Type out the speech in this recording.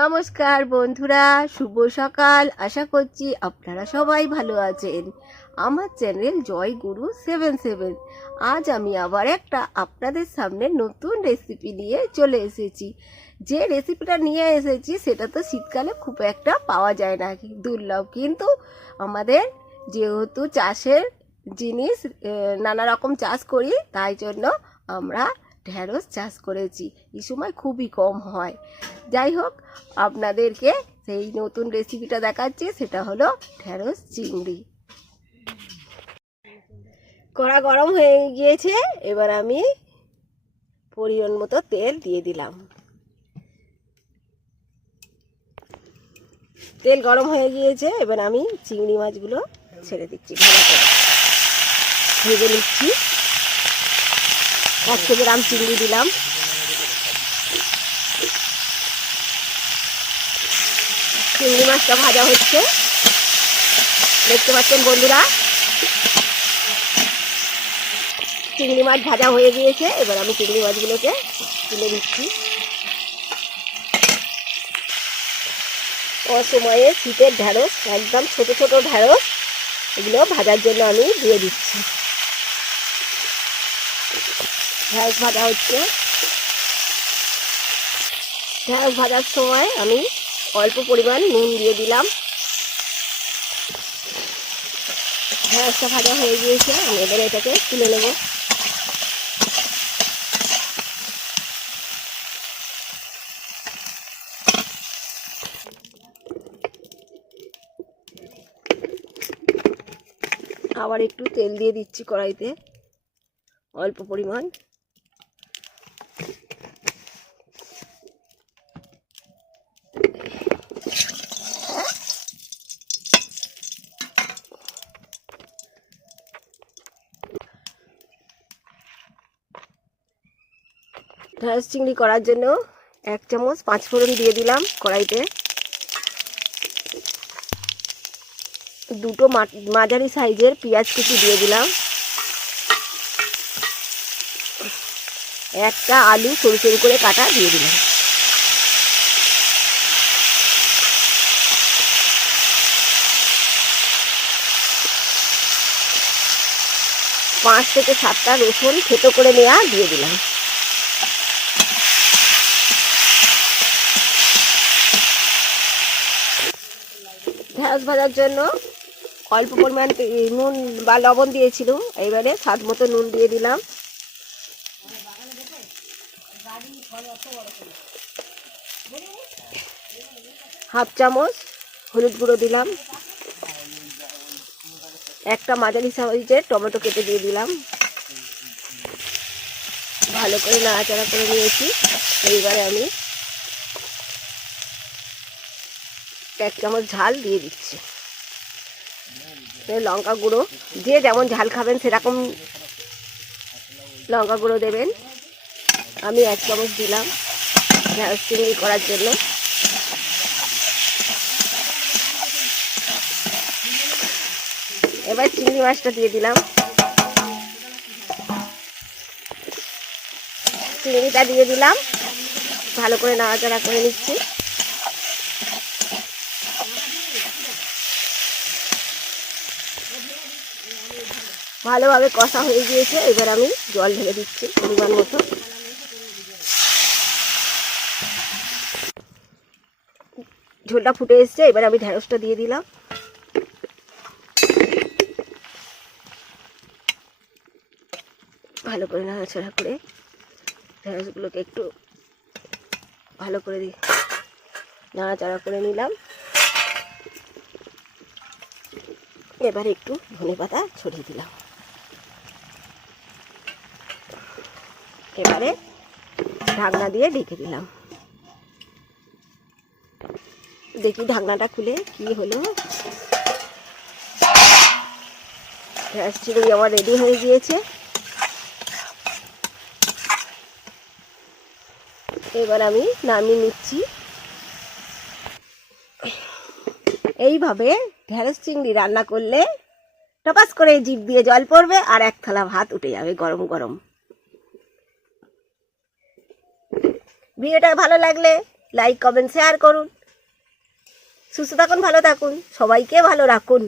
নমস্কার বন্ধুরা, শুভ সকাল। আশা করছি আপনারা সবাই ভালো আছেন। আমার চ্যানেল জয় গুরু সেভেন সেভেন। আজ আমি আবার একটা আপনাদের সামনে নতুন রেসিপি নিয়ে চলে এসেছি। যে রেসিপিটা নিয়ে এসেছি, সেটা তো শীতকালে খুব একটা পাওয়া যায় না। দুর্লভ। কিন্তু আমাদের যেহেতু চাষের জিনিস নানা রকম চাষ করি, তাই জন্য আমরা ঢ্যাঁড়স চাষ করেছি। এই সময় খুবই কম হয়। যাই হোক, আপনাদেরকে সেই নতুন রেসিপিটা দেখাচ্ছি, সেটা হলো ঢ্যাঁড়স চিংড়ি। কড়া গরম হয়ে গিয়েছে, এবার আমি পরিমাণ মতো তেল দিয়ে দিলাম। তেল গরম হয়ে গিয়েছে, এবার আমি চিংড়ি মাছগুলো ছেড়ে দিচ্ছি। ভেজে নিচ্ছি। একশো গ্রাম চিংড়ি দিলাম। চিংড়ি মাছটা ভাজা হচ্ছে। দেখতে পাচ্ছেন বন্ধুরা? চিংড়ি মাছ ভাজা হয়ে গিয়েছে। এবার আমি চিংড়ি মাছগুলোকে তুলে দিচ্ছি অসময়ে শীতের ঢ্যাঁড়স একদম ছোট ছোট ঢ্যাঁড়স এগুলো ভাজার জন্য আমি দিয়ে দিচ্ছি। ঢ্যাঁড়স ভাজা হচ্ছে। ঢ্যাঁড়স ভাজার সময় আমি অল্প পরিমাণ নুন দিয়ে দিলাম। ঢ্যাঁড়সটা ভাজা হয়ে গিয়েছে, আমি এবার এটাকে তুলে নেব। আবার একটু তেল দিয়ে দিচ্ছি কড়াইতে, অল্প পরিমাণ। ঢ্যাঁড়স চিংড়ি করার জন্য এক চামচ পাঁচ ফোড়ন দিয়ে দিলাম কড়াইতে। দুটো মাঝারি সাইজের পেঁয়াজ কুচি দিয়ে দিলাম। একটা আলু সরু সরু করে কাটা দিয়ে দিলাম। পাঁচ থেকে সাতটা রসুন থেতো করে নেওয়া দিয়ে দিলাম। ঢ্যাঁড়স ভাজার জন্য অল্প পরিমাণ নুন বা লবণ দিয়েছিল এবারে স্বাদ মতো নুন দিয়ে দিলাম। হাফ চামচ হলুদ গুঁড়ো দিলাম। একটা মাঝারি সাইজের টমেটো কেটে দিয়ে দিলাম। ভালো করে নাড়াচাড়া করে নিয়েছি। এইবারে আমি এক চামচ ঝাল দিয়ে দিচ্ছি। লঙ্কা গুঁড়ো, যে যেমন ঝাল খাবেন সেরকম লঙ্কা গুঁড়ো দেবেন। আমি এক চামচ দিলাম চিংড়ি করার জন্য। এবার চিংড়ি মাছটা দিয়ে দিলাম। চিংড়িটা দিয়ে দিলাম। ভালো করে নাড়াচাড়া করে নিচ্ছি। ভালোভাবে কষা হয়ে গিয়েছে, এবার আমি জল ঢেলে দিচ্ছি পরিমাণ মতো। ঝোলটা ফুটে এসছে, এবার আমি ঢেঁড়সটা দিয়ে দিলাম। ভালো করে নাড়াচাড়া করে ঢেঁড়সগুলোকে একটু ভালো করে নাড়াচাড়া করে নিলাম। এবার একটু ধনে পাতা ছড়িয়ে দিলাম। এবারে ঢাকনা দিয়ে ঢেকে দিলাম। দেখি ঢাকনাটা খুলে কি হলো। গ্যাস চিংড়ি আমার রেডি হয়ে গিয়েছে। এবার আমি নামিয়ে নিচ্ছি। এইভাবে ঢেঁড়স চিংড়ি রান্না করলে টপাস করে জিভ দিয়ে জল পড়বে আর এক থালা ভাত উঠে যাবে গরম গরম। ভিডিওটা ভালো লাগলে লাইক কমেন্ট শেয়ার করুন। সুস্থ থাকুন ভালো থাকুন। সবাইকে ভালো রাখুন।